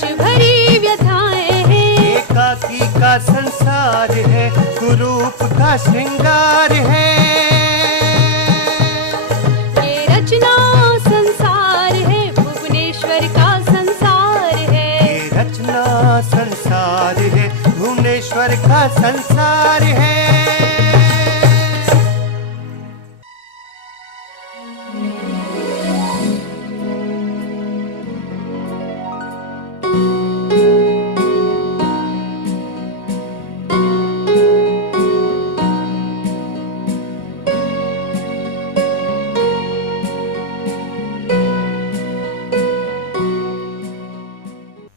सोच भरी व्यथाएं हैं। एकाकी का संसार है, कुरूप का श्रृंगार है। ये रचना संसार है, भुवनेश्वर का संसार है। ये रचना संसार है, भुवनेश्वर का संसार है।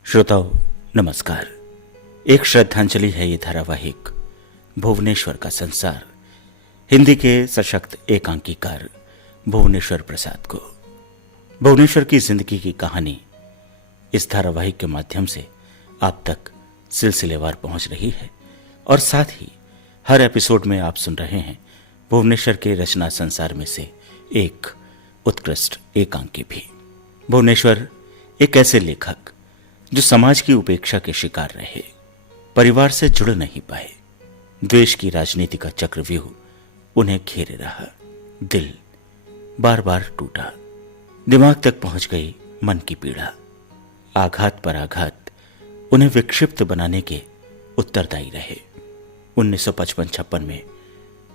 श्रोताओं नमस्कार। एक श्रद्धांजलि है ये धारावाहिक भुवनेश्वर का संसार, हिंदी के सशक्त एकांकीकार भुवनेश्वर प्रसाद को। भुवनेश्वर की जिंदगी की कहानी इस धारावाहिक के माध्यम से आप तक सिलसिलेवार पहुंच रही है और साथ ही हर एपिसोड में आप सुन रहे हैं भुवनेश्वर के रचना संसार में से एक उत्कृष्ट एकांकी भी। भुवनेश्वर एक ऐसे लेखक जो समाज की उपेक्षा के शिकार रहे, परिवार से जुड़ नहीं पाए, द्वेष की राजनीति का चक्रव्यूह उन्हें घेरे रहा, दिल बार बार टूटा, दिमाग तक पहुंच गई मन की पीड़ा, आघात पर आघात उन्हें विक्षिप्त बनाने के उत्तरदायी रहे। 1955-56 में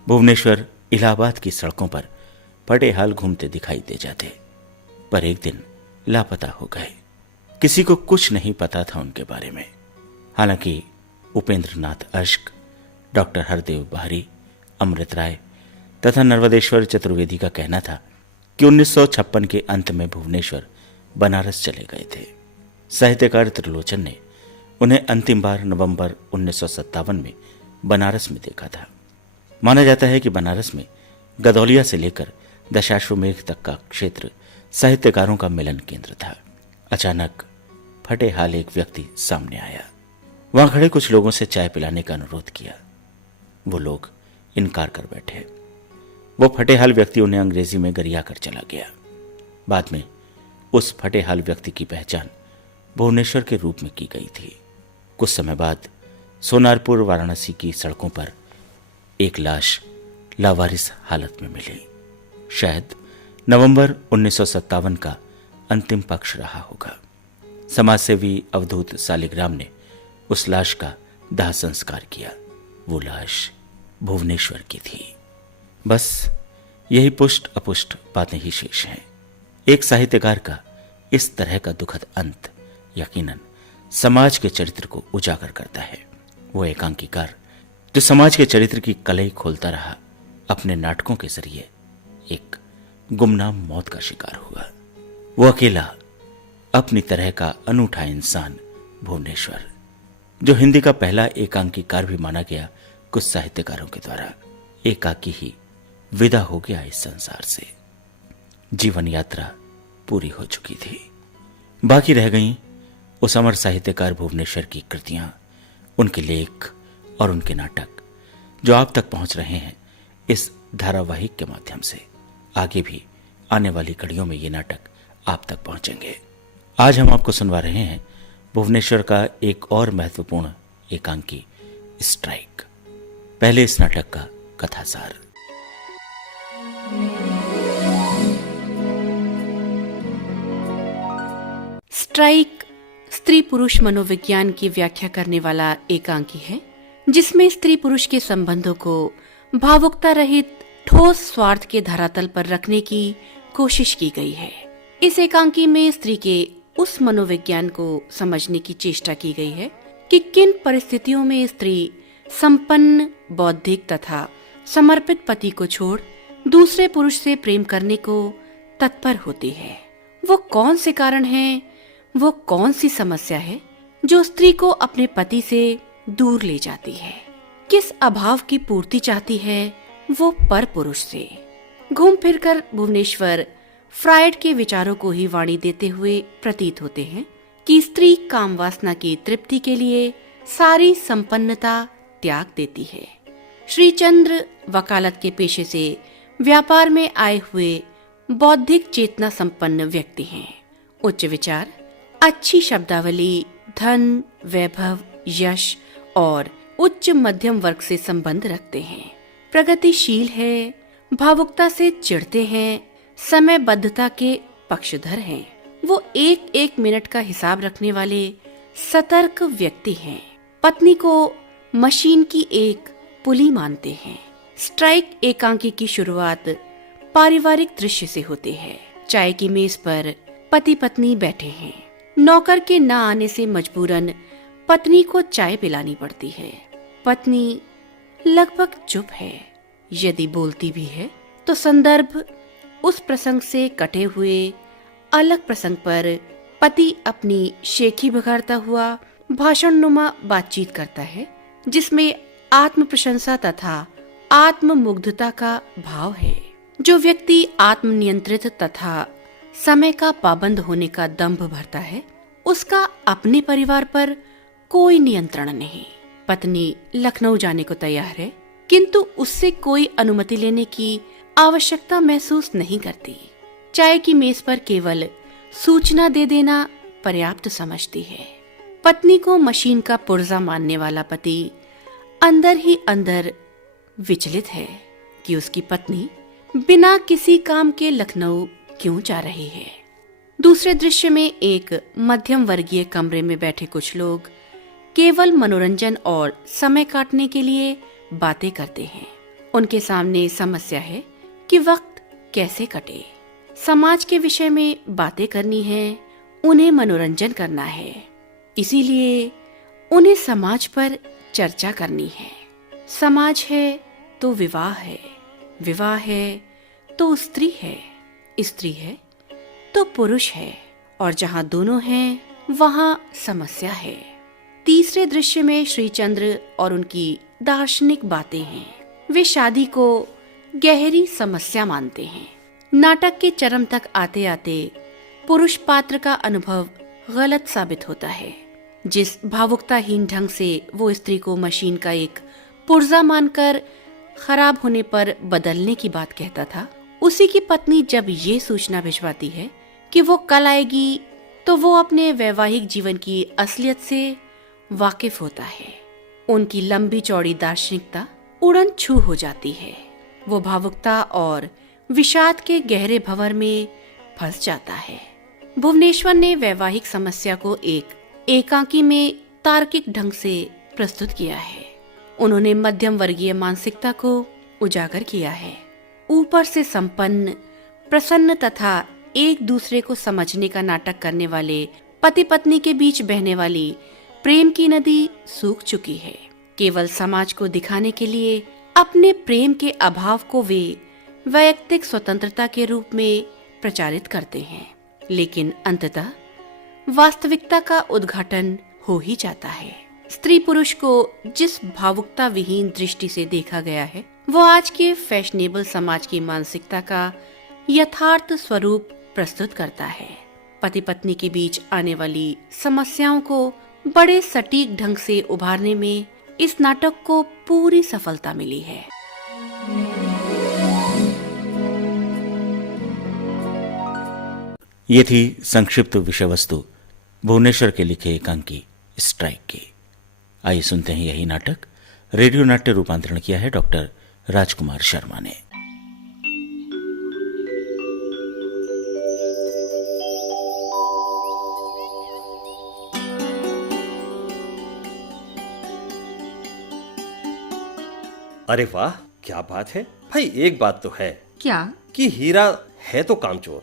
भुवनेश्वर इलाहाबाद की सड़कों पर फटे हाल घूमते दिखाई दे जाते, पर एक दिन लापता हो गए। किसी को कुछ नहीं पता था उनके बारे में। हालांकि उपेंद्र नाथ अश्क, डॉक्टर हरदेव बाहरी, अमृत राय तथा नर्वदेश्वर चतुर्वेदी का कहना था कि 1956 के अंत में भुवनेश्वर बनारस चले गए थे। साहित्यकार त्रिलोचन ने उन्हें अंतिम बार नवंबर 1957 में बनारस में देखा था। माना जाता है कि बनारस में गदौलिया से लेकर दशाश्वमेध तक का क्षेत्र साहित्यकारों का मिलन केंद्र था। अचानक फटे हाल एक व्यक्ति सामने आया। वहां खड़े कुछ लोगों से चाय पिलाने का अनुरोध किया। वो लोग इनकार कर बैठे। वो फटे हाल व्यक्ति उन्हें अंग्रेजी में गरिया कर चला गया। बाद में उस फटे हाल व्यक्ति की पहचान भुवनेश्वर के रूप में की गई थी। कुछ समय बाद सोनारपुर वाराणसी की सड़कों पर एक लाश लावारिस हालत में मिली। शायद नवंबर 1957 का अंतिम पक्ष रहा होगा। समाजसेवी अवधूत सालिग्राम ने उस लाश का दाह संस्कार किया। वो लाश भुवनेश्वर की थी। बस यही पुष्ट अपुष्ट बातें ही शेष हैं। एक साहित्यकार का इस तरह का दुखद अंत यकीनन समाज के चरित्र को उजागर करता है। वो एकांकीकार जो समाज के चरित्र की कलई खोलता रहा, अपने नाटकों के जरिए एक गुमनाम मौत का शिकार हुआ। वो अकेला अपनी तरह का अनूठा इंसान भुवनेश्वर, जो हिंदी का पहला एकांकीकार भी माना गया कुछ साहित्यकारों के द्वारा, एकाकी ही विदा हो गया इस संसार से। जीवन यात्रा पूरी हो चुकी थी। बाकी रह गईं उस अमर साहित्यकार भुवनेश्वर की कृतियां, उनके लेख और उनके नाटक, जो आप तक पहुंच रहे हैं इस धारावाहिक के माध्यम से। आगे भी आने वाली कड़ियों में ये नाटक आप तक पहुंचेंगे। आज हम आपको सुनवा रहे हैं भुवनेश्वर का एक और महत्वपूर्ण एकांकी, स्ट्राइक। पहले इस नाटक का कथासार। स्ट्राइक स्त्री पुरुष मनोविज्ञान की व्याख्या करने वाला एकांकी है, जिसमें स्त्री पुरुष के संबंधों को भावुकता रहित ठोस स्वार्थ के धरातल पर रखने की कोशिश की गई है। इस एकांकी में स्त्री के उस मनोविज्ञान को समझने की चेष्टा की गई है कि किन परिस्थितियों में स्त्री संपन्न, बौद्धिक तथा समर्पित पति को छोड़ दूसरे पुरुष से प्रेम करने को तत्पर होती है। वो कौन से कारण हैं, वो कौन सी समस्या है जो स्त्री को अपने पति से दूर ले जाती है? किस अभाव की पूर्ति चाहती है वो पर पुरुष से? घूम फिरकर भुवनेश्वर फ्रायड के विचारों को ही वाणी देते हुए प्रतीत होते हैं कि स्त्री काम वासना की तृप्ति के लिए सारी संपन्नता त्याग देती है। श्रीचंद्र वकालत के पेशे से व्यापार में आए हुए बौद्धिक चेतना संपन्न व्यक्ति हैं। उच्च विचार, अच्छी शब्दावली, धन, वैभव, यश और उच्च मध्यम वर्ग से संबंध रखते हैं। प्रगतिशील है, भावुकता से चिढ़ते हैं, समयबद्धता के पक्षधर हैं। वो एक एक मिनट का हिसाब रखने वाले सतर्क व्यक्ति हैं। पत्नी को मशीन की एक पुली मानते हैं। स्ट्राइक एकांकी की शुरुआत पारिवारिक दृश्य से होती है। चाय की मेज पर पति पत्नी बैठे हैं। नौकर के न आने से मजबूरन पत्नी को चाय पिलानी पड़ती है। पत्नी लगभग चुप है, यदि बोलती भी है तो संदर्भ उस प्रसंग से कटे हुए अलग प्रसंग पर पति अपनी शेखी बघाड़ता हुआ भाषणनुमा बातचीत करता है, जिसमें आत्म प्रशंसा तथा आत्ममुग्धता का भाव है। जो व्यक्ति आत्मनियंत्रित तथा समय का पाबंद होने का दंभ भरता है, उसका अपने परिवार पर कोई नियंत्रण नहीं। पत्नी लखनऊ जाने को तैयार है, किंतु उससे कोई अनुमति लेने की आवश्यकता महसूस नहीं करती। चाय की मेज पर केवल सूचना दे देना पर्याप्त समझती है। पत्नी को मशीन का पुर्जा मानने वाला पति अंदर ही अंदर विचलित है कि उसकी पत्नी बिना किसी काम के लखनऊ क्यों जा रही है। दूसरे दृश्य में एक मध्यम वर्गीय कमरे में बैठे कुछ लोग केवल मनोरंजन और समय काटने के लिए बातें करते हैं। उनके सामने समस्या है कि वक्त कैसे कटे। समाज के विषय में बातें करनी है, उन्हें मनोरंजन करना है, इसीलिए उन्हें समाज पर चर्चा करनी है। समाज है तो विवाह है, विवाह है तो स्त्री है, स्त्री है तो पुरुष है, और जहाँ दोनों हैं वहाँ समस्या है। तीसरे दृश्य में श्रीचंद्र और उनकी दार्शनिक बातें हैं। वे शादी को गहरी समस्या मानते हैं। नाटक के चरम तक आते आते पुरुष पात्र का अनुभव गलत साबित होता है। जिस भावुकताहीन ढंग से वो स्त्री को मशीन का एक पुर्जा मानकर खराब होने पर बदलने की बात कहता था, उसी की पत्नी जब ये सूचना भिजवाती है कि वो कल आएगी, तो वो अपने वैवाहिक जीवन की असलियत से वाकिफ होता है। उनकी लंबी चौड़ी दार्शनिकता उड़न छू हो जाती है। वो भावुकता और विषाद के गहरे भंवर में फंस जाता है। भुवनेश्वर ने वैवाहिक समस्या को एक एकांकी में तार्किक ढंग से प्रस्तुत किया है। उन्होंने मध्यम वर्गीय मानसिकता को उजागर किया है। ऊपर से संपन्न, प्रसन्न तथा एक दूसरे को समझने का नाटक करने वाले पति पत्नी के बीच बहने वाली प्रेम की नदी सूख चुकी है। केवल समाज को दिखाने के लिए अपने प्रेम के अभाव को वे वैयक्तिक स्वतंत्रता के रूप में प्रचारित करते हैं, लेकिन अंततः वास्तविकता का उद्घाटन हो ही जाता है। स्त्री पुरुष को जिस भावुकता विहीन दृष्टि से देखा गया है, वो आज के फैशनेबल समाज की मानसिकता का यथार्थ स्वरूप प्रस्तुत करता है। पति पत्नी के बीच आने वाली समस्याओं को बड़े सटीक ढंग से उभारने में इस नाटक को पूरी सफलता मिली है। ये थी संक्षिप्त विषय वस्तु भुवनेश्वर के लिखे एकांकी स्ट्राइक की। आइए सुनते हैं यही नाटक रेडियो नाट्य रूपांतरण किया है डॉक्टर राजकुमार शर्मा ने। अरे वाह, क्या बात है भाई। एक बात तो है क्या कि हीरा है तो कामचोर,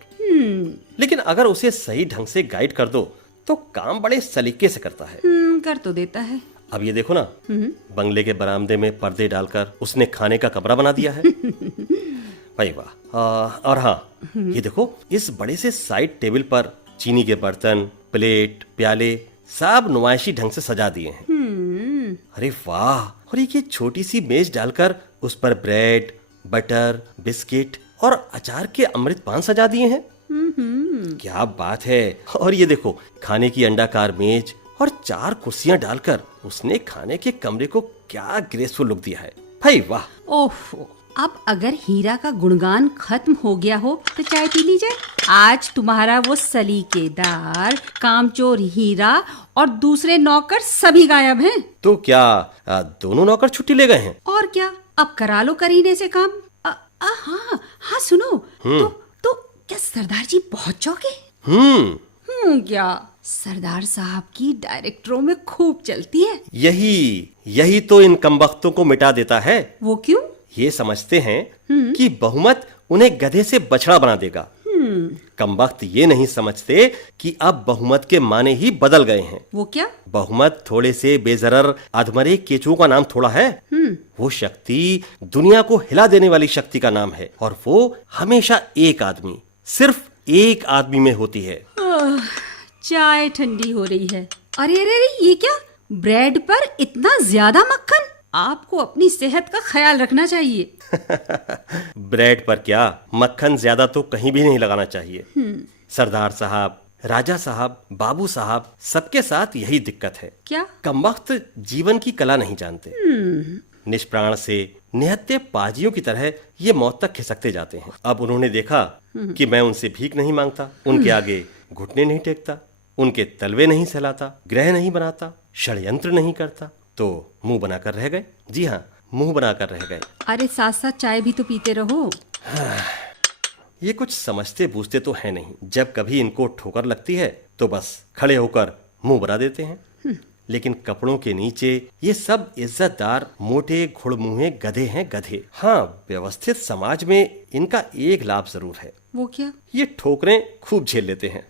लेकिन अगर उसे सही ढंग से गाइड कर दो तो काम बड़े सलीके से करता है। कर तो देता है। अब ये देखो ना, बंगले के बरामदे में पर्दे डालकर उसने खाने का कमरा बना दिया है। भाई वाह। और हाँ, ये देखो, इस बड़े से साइड टेबल पर चीनी के बर्तन, प्लेट, प्याले सब नुमाइशी ढंग से सजा दिए हैं। अरे वाह। और ये छोटी सी मेज डालकर उस पर ब्रेड, बटर, बिस्किट और अचार के अमृत पान सजा दिए हैं। क्या बात है। और ये देखो, खाने की अंडाकार मेज और 4 कुर्सियां डालकर उसने खाने के कमरे को क्या ग्रेसफुल लुक दिया है। भाई वाह। ओहो, अब अगर हीरा का गुणगान खत्म हो गया हो तो चाय पी ली जाए। आज तुम्हारा वो सलीकेदार कामचोर हीरा और दूसरे नौकर सभी गायब हैं। तो क्या दोनों नौकर छुट्टी ले गए हैं? और क्या, अब करा लो करीने से काम। हाँ हाँ, सुनो, तो क्या सरदार जी बहुत चौके? क्या सरदार साहब की डायरेक्टरों में खूब चलती है। यही तो इन कमबख्तों को मिटा देता है। वो क्यों? ये समझते हैं कि बहुमत उन्हें गधे से बछड़ा बना देगा। कमबख्त ये नहीं समझते कि अब बहुमत के माने ही बदल गए हैं। वो क्या? बहुमत थोड़े से बेजरर अधमरे केचुओं का नाम थोड़ा है। वो शक्ति दुनिया को हिला देने वाली शक्ति का नाम है, और वो हमेशा एक आदमी, सिर्फ एक आदमी में होती है। चाय ठंडी हो रही है। अरे अरे अरे, ये क्या, ब्रेड पर इतना ज्यादा मक्खन? आपको अपनी सेहत का ख्याल रखना चाहिए। ब्रेड पर क्या, मक्खन ज्यादा तो कहीं भी नहीं लगाना चाहिए। सरदार साहब, राजा साहब, बाबू साहब, सबके साथ यही दिक्कत है। क्या? कमबख्त जीवन की कला नहीं जानते। निष्प्राण से निहत्थे पाजियों की तरह ये मौत तक खिसकते जाते हैं। अब उन्होंने देखा कि मैं उनसे भीख नहीं मांगता, उनके आगे घुटने नहीं टेकता, उनके तलवे नहीं सहलाता, ग्रह नहीं बनाता, षड्यंत्र नहीं करता, तो मुंह बनाकर रह गए। जी हाँ, मुंह बनाकर रह गए। अरे साथ साथ चाय भी तो पीते रहो। ये कुछ समझते बूझते तो है नहीं। जब कभी इनको ठोकर लगती है तो बस खड़े होकर मुंह बना देते हैं। लेकिन कपड़ों के नीचे ये सब इज्जतदार मोटे घुड़मुहे गधे हैं, गधे। हाँ, व्यवस्थित समाज में इनका एक लाभ जरूर है। वो क्या? ये ठोकरें खूब झेल लेते हैं।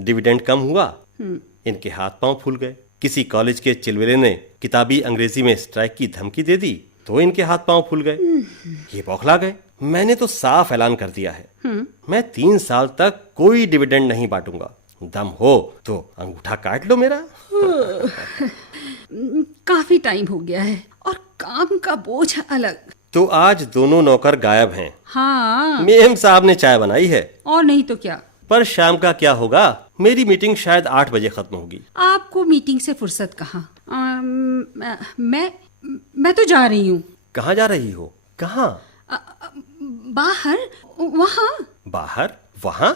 डिविडेंड कम हुआ, इनके हाथ पांव फूल गए। किसी कॉलेज के चिलविले ने किताबी अंग्रेजी में स्ट्राइक की धमकी दे दी तो इनके हाथ पांव फूल गए। ये बौखला गए। मैंने तो साफ ऐलान कर दिया है, मैं 3 साल तक कोई डिविडेंड नहीं बांटूंगा। दम हो तो अंगूठा काट लो मेरा। काफी टाइम हो गया है और काम का बोझ अलग। तो आज दोनों नौकर गायब हैं। हाँ, मेम साहब ने चाय बनाई है। और नहीं तो क्या। पर शाम का क्या होगा? मेरी मीटिंग शायद 8 बजे खत्म होगी। आपको मीटिंग से फुर्सत कहाँ? मैं तो जा रही हूँ। कहाँ जा रही हो? कहाँ? बाहर, वहाँ। बाहर? वहाँ?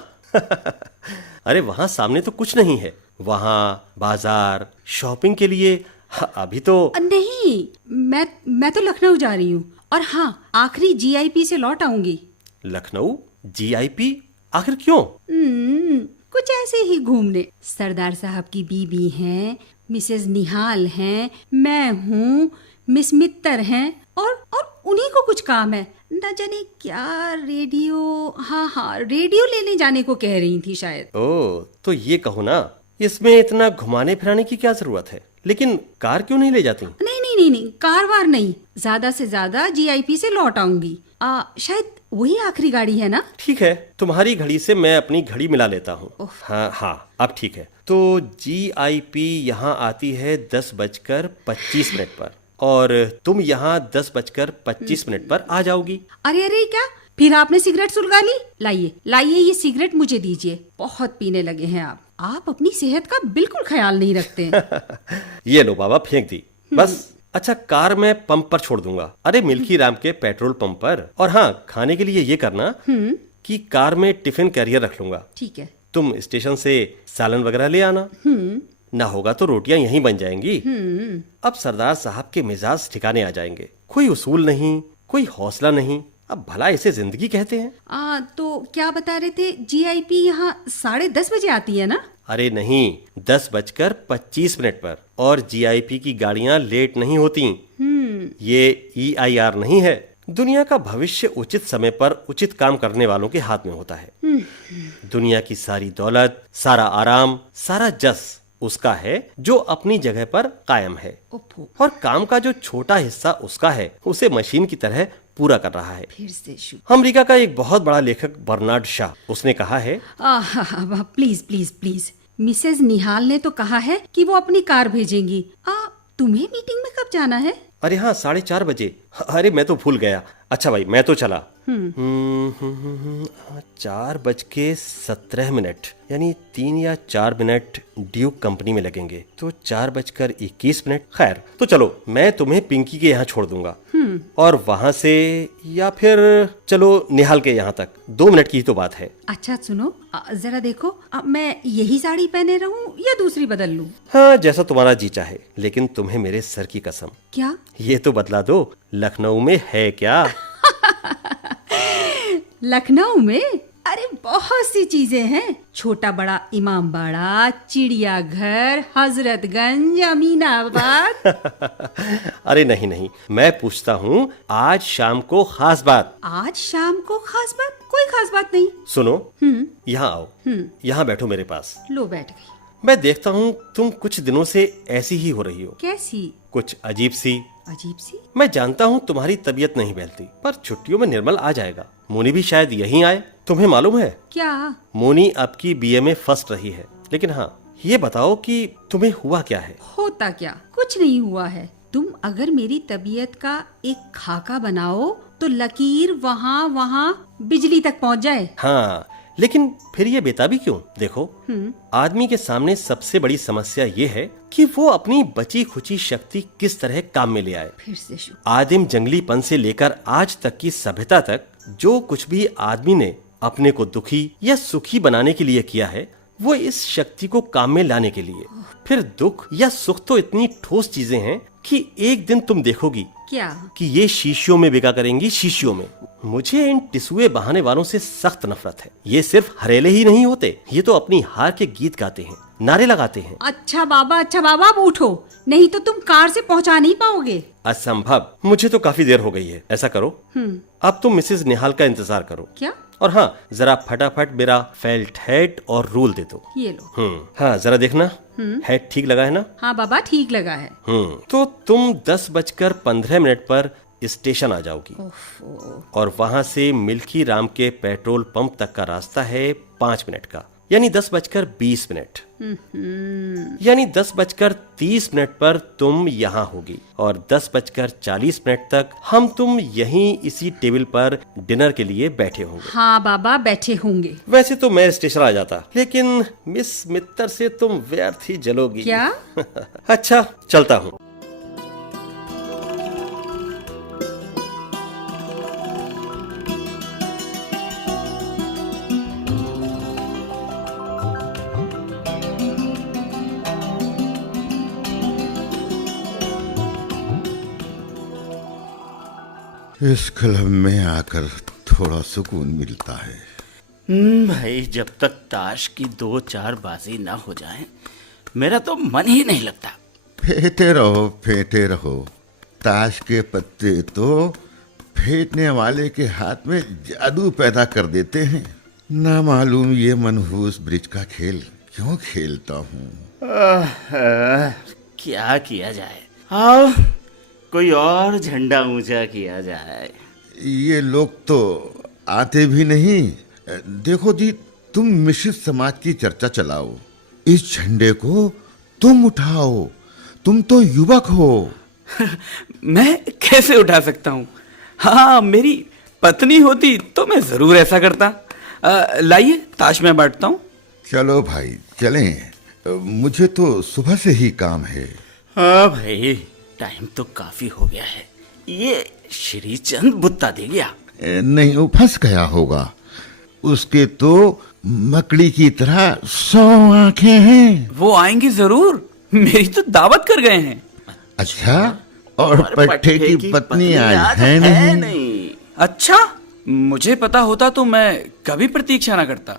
अरे वहाँ सामने तो कुछ नहीं है। वहाँ बाजार, शॉपिंग के लिए अभी तो नहीं, मैं तो लखनऊ जा रही हूँ। और हाँ, आखिरी जीआईपी से लौट आऊंगी। लखनऊ? जीआईपी? आखिर क्यों? कुछ ऐसे ही घूमने। सरदार साहब की बीबी हैं, मिसेस निहाल हैं, मैं हूँ, मिस मित्तर हैं, और उन्हीं को कुछ काम है। न जाने क्या, रेडियो। हाँ, रेडियो लेने जाने को कह रही थी शायद। ओह, तो ये कहो ना, इसमें इतना घुमाने फिराने की क्या जरूरत है? लेकिन कार क्यों नहीं ले जाती? नहीं, कार वार नहीं। ज्यादा से ज्यादा जीआईपी से लौट आऊंगी। शायद वही आखिरी गाड़ी है ना? ठीक है, तुम्हारी घड़ी से मैं अपनी घड़ी मिला लेता हूँ। हाँ, अब ठीक है। तो जीआईपी यहाँ आती है 10:25 पर, और तुम यहाँ 10:25 पर आ जाओगी। अरे क्या, फिर आपने सिगरेट सुलगा ली? लाइए ये सिगरेट मुझे दीजिए। बहुत पीने लगे हैं आप अपनी सेहत का बिल्कुल ख्याल नहीं रखते। ये लो बाबा, फेंक दी बस। अच्छा, कार मैं पंप पर छोड़ दूंगा। अरे मिल्की राम के पेट्रोल पंप पर। और हाँ, खाने के लिए ये करना कि कार में टिफिन कैरियर रख लूंगा। ठीक है। तुम स्टेशन से सालन वगैरह ले आना। ना होगा तो रोटियां यहीं बन जाएंगी। अब सरदार साहब के मिजाज ठिकाने आ जाएंगे। कोई उसूल नहीं, कोई हौसला नहीं। अब भला इसे जिंदगी कहते हैं। तो क्या बता रहे थे, जीआईपी यहाँ 10:30 बजे आती है ना? अरे नहीं, 10:25 पर। और जीआईपी की गाड़ियां लेट नहीं होती। ये EIR नहीं है। दुनिया का भविष्य उचित समय पर उचित काम करने वालों के हाथ में होता है। दुनिया की सारी दौलत, सारा आराम, सारा जस उसका है जो अपनी जगह पर कायम है, और काम का जो छोटा हिस्सा उसका है उसे मशीन की तरह पूरा कर रहा है। फिर से अमेरिका का एक बहुत बड़ा लेखक बर्नार्ड शॉ, उसने कहा है, प्लीज, मिसेज निहाल ने तो कहा है कि वो अपनी कार भेजेंगी। तुम्हें मीटिंग में कब जाना है? अरे हाँ, 4:30 बजे। अरे मैं तो भूल गया। अच्छा भाई, मैं तो चला। 4:17 यानी 3 या 4 मिनट ड्यूक कंपनी में लगेंगे, तो 4:21। खैर, तो चलो मैं तुम्हें पिंकी के यहाँ छोड़ दूंगा, और वहां से या फिर चलो निहाल के यहाँ तक। 2 मिनट की ही तो बात है। अच्छा सुनो, जरा देखो, मैं यही साड़ी पहने रहूं या दूसरी बदल लूं? हाँ, जैसा तुम्हारा जी चाहे, लेकिन तुम्हें मेरे सर की कसम, क्या? ये तो बदला दो, लखनऊ में है क्या? लखनऊ में अरे बहुत सी चीजें हैं, छोटा बड़ा इमामबाड़ा, चिड़ियाघर, हजरतगंज, अमीनाबाद। अरे नहीं नहीं, मैं पूछता हूँ आज शाम को खास बात। आज शाम को खास बात? कोई खास बात नहीं। सुनो, यहाँ आओ, यहाँ बैठो मेरे पास। लो बैठ गई। मैं देखता हूँ तुम कुछ दिनों से ऐसी ही हो रही हो, कैसी? कुछ अजीब सी। अजीब सी? मैं जानता हूँ तुम्हारी तबीयत नहीं बहलती, पर छुट्टियों में निर्मल आ जाएगा। मोनी भी शायद यहीं आए। तुम्हें मालूम है, क्या? मोनी अब की बीए में फर्स्ट रही है। लेकिन हाँ, ये बताओ कि तुम्हें हुआ क्या है? होता क्या, कुछ नहीं हुआ है। तुम अगर मेरी तबीयत का एक खाका बनाओ तो लकीर वहाँ वहाँ बिजली तक पहुँच जाए। हाँ, लेकिन फिर ये बेताबी क्यों? देखो, आदमी के सामने सबसे बड़ी समस्या ये है कि वो अपनी बची खुची शक्ति किस तरह काम में ले आए। फिर से शुरू। आदिम जंगलीपन से लेकर आज तक की सभ्यता तक जो कुछ भी आदमी ने अपने को दुखी या सुखी बनाने के लिए किया है, वो इस शक्ति को काम में लाने के लिए। फिर दुख या सुख तो इतनी ठोस चीजें हैं कि एक दिन तुम देखोगी क्या? कि ये शीशियों में बिका करेंगी, शीशियों में। मुझे इन टिसुए बहाने वालों से सख्त नफरत है। ये सिर्फ हरेले ही नहीं होते, ये तो अपनी हार के गीत गाते हैं, नारे लगाते हैं। अच्छा बाबा, अब उठो, नहीं तो तुम कार से पहुंचा नहीं पाओगे। असंभव, मुझे तो काफी देर हो गई है। ऐसा करो, अब तुम मिसेस निहाल का इंतजार करो। क्या? और हाँ, जरा फटाफट मेरा फेल्ट हेड और रूल दे दो। ये लो। हाँ, जरा देखना, हेड ठीक लगा है ना? हाँ बाबा, ठीक लगा है। तो तुम 10:15 पर स्टेशन आ जाओगी, और वहां से मिल्की राम के पेट्रोल पंप तक का रास्ता है 5 मिनट का, यानी 10:20। यानी 10:30 पर तुम यहाँ होगी, और 10:40 तक हम तुम यहीं इसी टेबल पर डिनर के लिए बैठे होंगे। हाँ बाबा, बैठे होंगे। वैसे तो मैं स्टेशन आ जाता, लेकिन मिस मित्तर से तुम व्यर्थ ही जलोगी। क्या? अच्छा, चलता हूँ। इस क्लब में आकर थोड़ा सुकून मिलता है। भाई, जब तक ताश की 2-4 बाजी ना हो जाए, मेरा तो मन ही नहीं लगता। फेंटे रहो। ताश के पत्ते तो फेंटने वाले के हाथ में जादू पैदा कर देते हैं। ना मालूम ये मनहूस ब्रिज का खेल क्यों खेलता हूँ। क्या किया जाए? आओ, कोई और झंडा ऊंचा किया जाए। ये लोग तो आते भी नहीं। देखो जी, तुम मिश्रित समाज की चर्चा चलाओ, इस झंडे को तुम उठाओ, तुम तो युवक हो। मैं कैसे उठा सकता हूँ? हाँ, मेरी पत्नी होती तो मैं जरूर ऐसा करता। लाइए, ताश में बांटता हूँ। चलो भाई, चलें। मुझे तो सुबह से ही काम है। हाँ भाई, टाइम तो काफी हो गया है। ये श्रीचंद बुत्ता दे गया। नहीं, वो फंस गया होगा। उसके तो मकड़ी की तरह 100 आंखें हैं। वो आएंगे जरूर, मेरी तो दावत कर गए हैं। अच्छा, और पट्टे की पत्नी आज है नहीं। अच्छा, मुझे पता होता तो मैं कभी प्रतीक्षा न करता।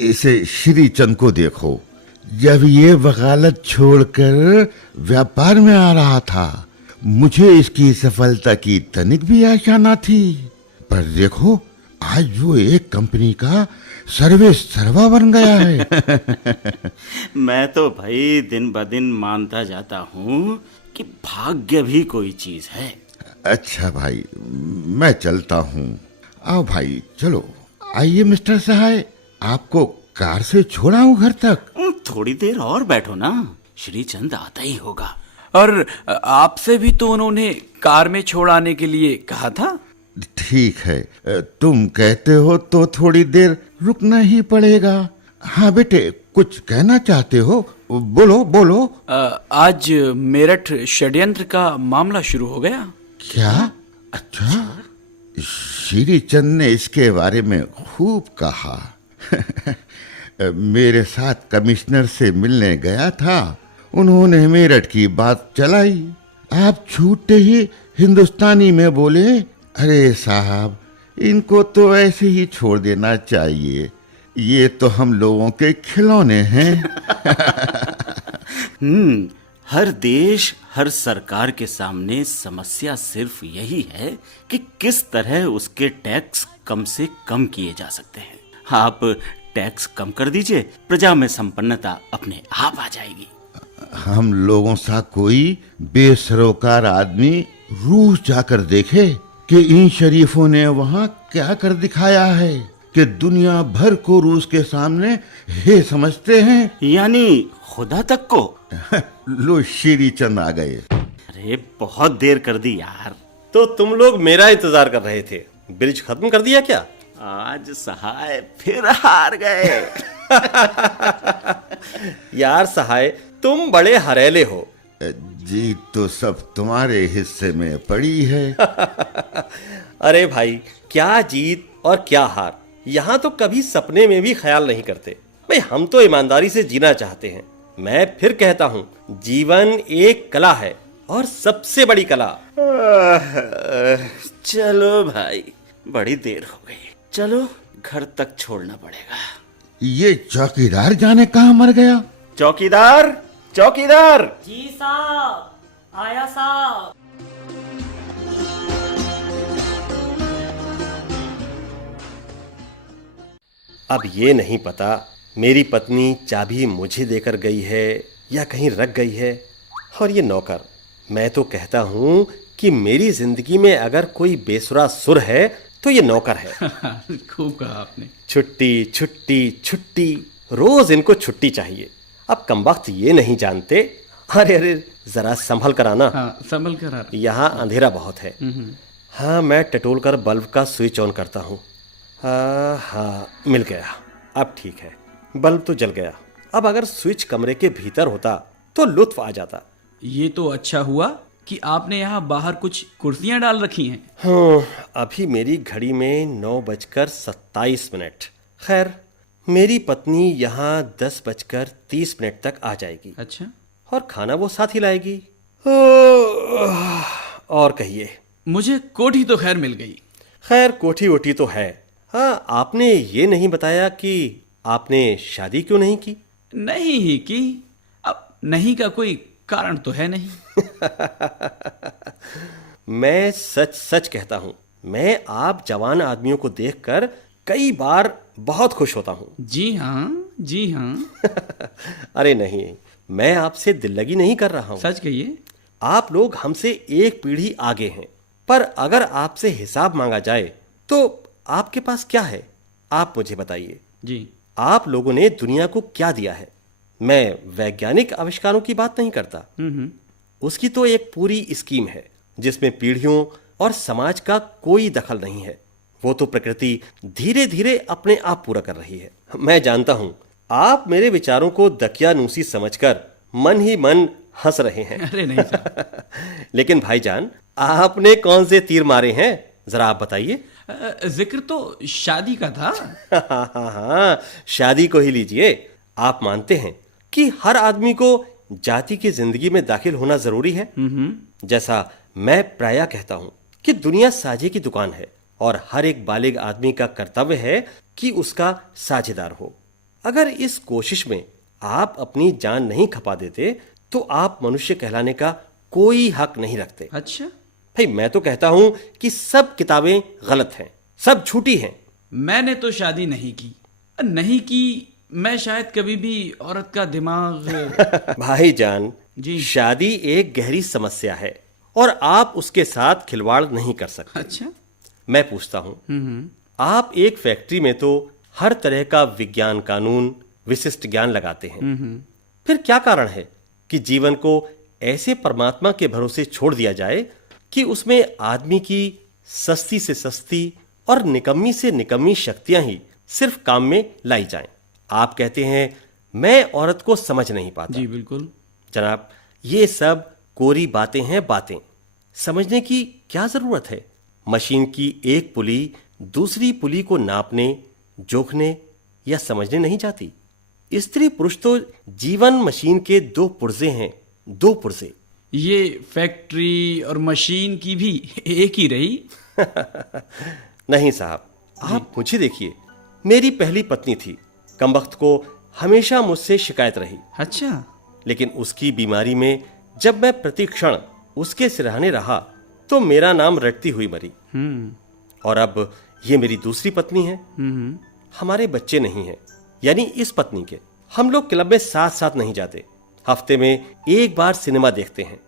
इसे श्रीचंद को देखो, जब ये वकालत छोड़कर व्यापार में आ रहा था, मुझे इसकी सफलता की तनिक भी आशा न थी। पर देखो, आज वो एक कंपनी का सर्वे सर्वा बन गया है। मैं तो भाई दिन ब दिन मानता जाता हूँ कि भाग्य भी कोई चीज है। अच्छा भाई, मैं चलता हूँ। आओ भाई, चलो। आइए मिस्टर सहाय, आपको कार से छोड़ाऊं घर तक। थोड़ी देर और बैठो ना, श्रीचंद आता ही होगा। और आपसे भी तो उन्होंने कार में छोड़ आने के लिए कहा था। ठीक है, तुम कहते हो तो थोड़ी देर रुकना ही पड़ेगा। हाँ बेटे, कुछ कहना चाहते हो? बोलो बोलो। आज मेरठ षड्यंत्र का मामला शुरू हो गया। क्या? अच्छा, श्री चंद ने इसके बारे में खूब कहा। मेरे साथ कमिश्नर से मिलने गया था, उन्होंने मेरठ की बात चलाई। आप छूटते ही हिंदुस्तानी में बोले, अरे साहब, इनको तो ऐसे ही छोड़ देना चाहिए, ये तो हम लोगों के खिलौने हैं। हर देश, हर सरकार के सामने समस्या सिर्फ यही है कि किस तरह उसके टैक्स कम से कम किए जा सकते हैं। आप टैक्स कम कर दीजिए, प्रजा में संपन्नता अपने आप आ जाएगी। हम लोगों सा कोई बेसरोकार आदमी रूस जाकर देखे कि इन शरीफों ने वहाँ क्या कर दिखाया है कि दुनिया भर को रूस के सामने हे समझते हैं। यानी खुदा तक को। लो, श्री चंद आ गए। अरे बहुत देर कर दी यार। तो तुम लोग मेरा इंतजार कर रहे थे, ब्रिज खत्म कर दिया क्या? आज सहाय फिर हार गए। यार सहाय, तुम बड़े हरेले हो। जीत तो सब तुम्हारे हिस्से में पड़ी है। अरे भाई, क्या जीत और क्या हार, यहाँ तो कभी सपने में भी ख्याल नहीं करते। भाई, हम तो ईमानदारी से जीना चाहते हैं। मैं फिर कहता हूँ, जीवन एक कला है, और सबसे बड़ी कला। चलो भाई, बड़ी देर हो गई, चलो घर तक छोड़ना पड़ेगा। ये चौकीदार जाने कहाँ मर गया। चौकीदार, चौकीदार। जी साहब, आया साहब। अब ये नहीं पता मेरी पत्नी चाबी मुझे देकर गई है या कहीं रख गई है। और ये नौकर, मैं तो कहता हूँ कि मेरी जिंदगी में अगर कोई बेसुरा सुर है तो ये नौकर है। खूब कहा आपने। छुट्टी छुट्टी छुट्टी, रोज इनको छुट्टी चाहिए। अब कमबख्त ये नहीं जानते। अरे अरे, जरा संभल कर आना। हाँ, संभल कर आ। यहाँ अंधेरा बहुत है। हाँ, मैं टटोल कर बल्ब का स्विच ऑन करता हूँ। हाँ, मिल गया। अब ठीक है, बल्ब तो जल गया। अब अगर स्विच कमरे के भीतर होता तो लुत्फ आ जाता। ये तो अच्छा हुआ कि आपने यहाँ बाहर कुछ कुर्सियाँ डाल रखी हैं। हाँ, अभी मेरी घड़ी में 9:27। खैर, मेरी पत्नी यहाँ 10:30 तक आ जाएगी। अच्छा। और खाना वो साथ ही लाएगी। और कहिए। मुझे कोठी तो खैर मिल गई। खैर, कोठी वोठी तो है। हाँ, आपने ये नहीं बताया कि आपने शादी क्यों नहीं की? नहीं ही की। अब नहीं का कोई कारण तो है नहीं। मैं सच सच कहता हूँ, मैं आप जवान आदमियों को देखकर कई बार बहुत खुश होता हूँ। जी हाँ, जी हाँ। अरे नहीं, मैं आपसे दिल लगी नहीं कर रहा हूँ। सच कहिए। आप लोग हमसे एक पीढ़ी आगे हैं, पर अगर आपसे हिसाब मांगा जाए तो आपके पास क्या है? आप मुझे बताइए। जी। आप लोगों ने दुनिया को क्या दिया है? मैं वैज्ञानिक आविष्कारों की बात नहीं करता। उसकी तो एक पूरी स्कीम है जिसमें पीढ़ियों और समाज का कोई दखल नहीं है। वो तो प्रकृति धीरे धीरे अपने आप पूरा कर रही है। मैं जानता हूँ आप मेरे विचारों को दकियानूसी समझकर मन ही मन हंस रहे हैं। अरे नहीं साहब। लेकिन भाईजान, आपने कौन से तीर मारे हैं, जरा आप बताइए। जिक्र तो शादी का था। हाँ, शादी को ही लीजिए। आप मानते हैं कि हर आदमी को जाति की जिंदगी में दाखिल होना जरूरी है? जैसा मैं प्रायः कहता हूं कि दुनिया साझे की दुकान है और हर एक बालिग आदमी का कर्तव्य है कि उसका साझेदार हो। अगर इस कोशिश में आप अपनी जान नहीं खपा देते तो आप मनुष्य कहलाने का कोई हक नहीं रखते। अच्छा। भाई, मैं तो कहता हूं कि सब किताबें गलत हैं, सब झूठी हैं। मैंने तो शादी नहीं की। नहीं की, मैं शायद कभी भी औरत का दिमाग। भाईजान जी। शादी एक गहरी समस्या है और आप उसके साथ खिलवाड़ नहीं कर सकते। अच्छा। मैं पूछता हूँ, आप एक फैक्ट्री में तो हर तरह का विज्ञान, कानून, विशिष्ट ज्ञान लगाते हैं। फिर क्या कारण है कि जीवन को ऐसे परमात्मा के भरोसे छोड़ दिया जाए कि उसमें आदमी की सस्ती से सस्ती और निकम्मी से निकम्मी शक्तियां ही सिर्फ काम में लाई जाएं। आप कहते हैं मैं औरत को समझ नहीं पाता। जी बिल्कुल। जनाब, ये सब कोरी बातें हैं, बातें। समझने की क्या जरूरत है? मशीन की एक पुली दूसरी पुली को नापने, जोखने या समझने नहीं जाती। स्त्री पुरुष तो जीवन मशीन के दो पुर्जे हैं, दो पुर्जे। ये फैक्ट्री और मशीन की भी एक ही रही? नहीं साहब, आप मुझे देखिए। मेरी पहली पत्नी थी, कमबख्त को हमेशा मुझसे शिकायत रही। अच्छा। लेकिन उसकी बीमारी में जब मैं प्रतिक्षण उसके सिरहाने रहा तो मेरा नाम रटती हुई मरी। और अब ये मेरी दूसरी पत्नी है। हमारे बच्चे नहीं हैं, यानी इस पत्नी के। हम लोग क्लब में साथ साथ नहीं जाते, हफ्ते में एक बार सिनेमा देखते हैं।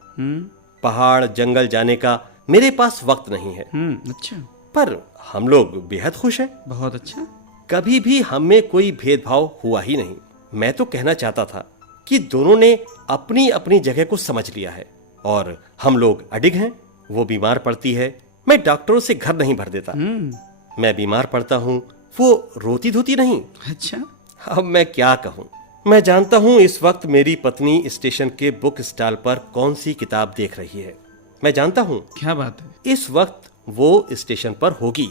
पहाड़ जंगल जाने का मेरे पास वक्त नहीं है। अच्छा। पर हम लोग बेहद खुश हैं। बहुत अच्छा। कभी भी हम में कोई भेदभाव हुआ ही नहीं। मैं तो कहना चाहता था कि दोनों ने अपनी अपनी जगह को समझ लिया है और हम लोग अडिग हैं। वो बीमार पड़ती है, मैं डॉक्टरों से घर नहीं भर देता। मैं बीमार पड़ता हूँ, वो रोती धोती नहीं। अच्छा। अब मैं क्या कहूँ। मैं जानता हूँ इस वक्त मेरी पत्नी स्टेशन के बुक स्टॉल पर कौन सी किताब देख रही है। मैं जानता हूँ क्या बात है। इस वक्त वो स्टेशन पर होगी।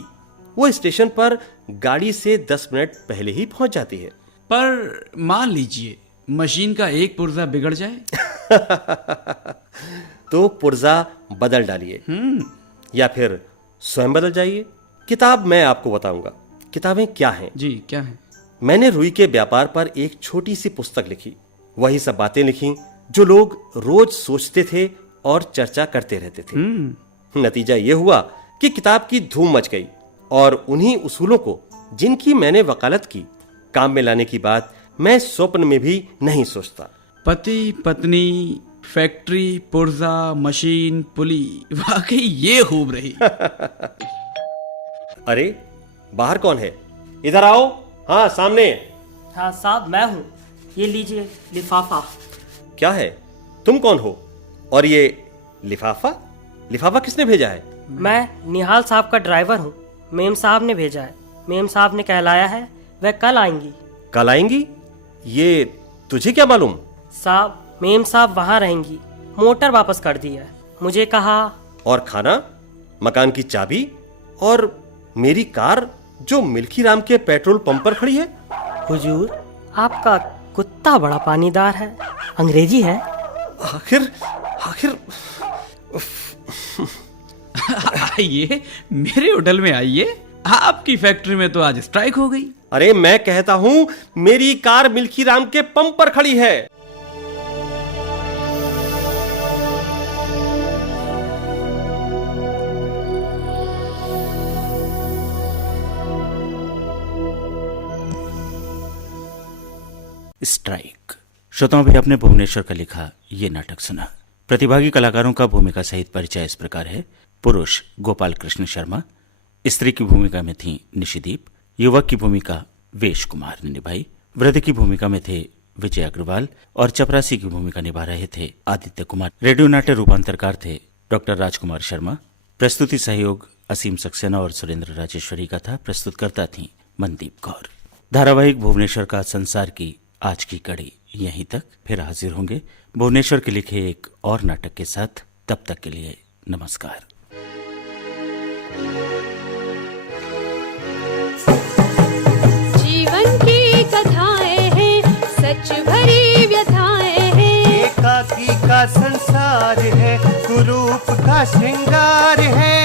वो स्टेशन पर गाड़ी से 10 मिनट पहले ही पहुंच जाती है। पर मान लीजिए मशीन का एक पुर्जा बिगड़ जाए तो पुर्जा बदल डालिए या फिर स्वयं बदल जाइए। किताब मैं आपको बताऊंगा। किताबें क्या हैं? जी क्या है? मैंने रुई के व्यापार पर एक छोटी सी पुस्तक लिखी। वही सब बातें लिखी जो लोग रोज सोचते थे और चर्चा करते रहते थे। नतीजा ये हुआ कि किताब की धूम मच गई और उन्हीं उसूलों को जिनकी मैंने वकालत की काम में लाने की बात मैं स्वप्न में भी नहीं सोचता। पति पत्नी, फैक्ट्री, पुर्जा, मशीन, पुली, वाकई ये खूब रही। अरे बाहर कौन है? इधर आओ। हाँ सामने। हाँ साहब, मैं हूँ। ये लीजिए लिफाफा। क्या है? तुम कौन हो? और ये लिफाफा? लिफाफा किसने भेजा है? मैं निहाल साहब का ड्राइवर हूँ। मेम साहब ने भेजा है। मेम साहब ने कहलाया है वह कल आएंगी। कल आएंगी? ये तुझे क्या मालूम? साहब, मेम साहब वहाँ रहेंगी। मोटर वापस कर दी है। मुझे कहा। और खाना, मकान की चाबी और मेरी कार जो मिल्खी राम के पेट्रोल पंप पर खड़ी है। हुजूर, आपका कुत्ता बड़ा पानीदार है। अंग्रेजी है। आखिर आइए मेरे होटल में आइए। आपकी फैक्ट्री में तो आज स्ट्राइक हो गई। अरे मैं कहता हूँ मेरी कार मिल्खी राम के पंप पर खड़ी है। स्ट्राइक। श्रोताओं, भी आपने भुवनेश्वर का लिखा ये नाटक सुना। प्रतिभागी कलाकारों का भूमिका सहित परिचय इस प्रकार है। पुरुष गोपाल कृष्ण शर्मा, स्त्री की भूमिका में थी निशिदीप, युवक की भूमिका वेश कुमार ने निभाई, वृद्ध की भूमिका में थे विजय अग्रवाल और चपरासी की भूमिका निभा रहे थे आदित्य कुमार। रेडियो नाट्य रूपांतरकार थे डॉक्टर राजकुमार शर्मा। प्रस्तुति सहयोग असीम सक्सेना और सुरेंद्र राजेश्वरी का था। प्रस्तुतकर्ता थी मनदीप कौर। धारावाहिक भुवनेश्वर का संसार की आज की कड़ी यहीं तक। फिर हाजिर होंगे भुवनेश्वर के लिखे एक और नाटक के साथ। तब तक के लिए नमस्कार। जीवन की कथाएं हैं, सच भरी व्यथाएं हैं। एकाकी का संसार है, कुरूप का श्रृंगार है।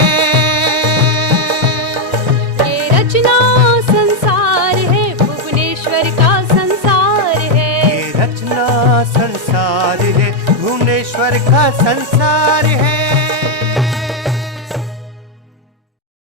ये रचना संसार है, भुवनेश्वर का संसार है। ये रचना संसार है, भुवनेश्वर का संसार